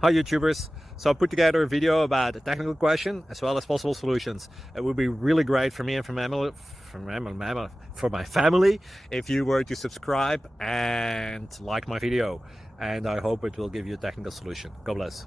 Hi YouTubers! So I put together a video about a technical question as well as possible solutions. It would be really great for me and for my family if you were to subscribe and like my video, and I hope it will give you a technical solution. God bless.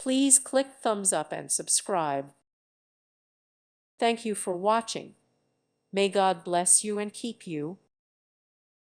Please click thumbs up and subscribe. Thank you for watching. May God bless you and keep you.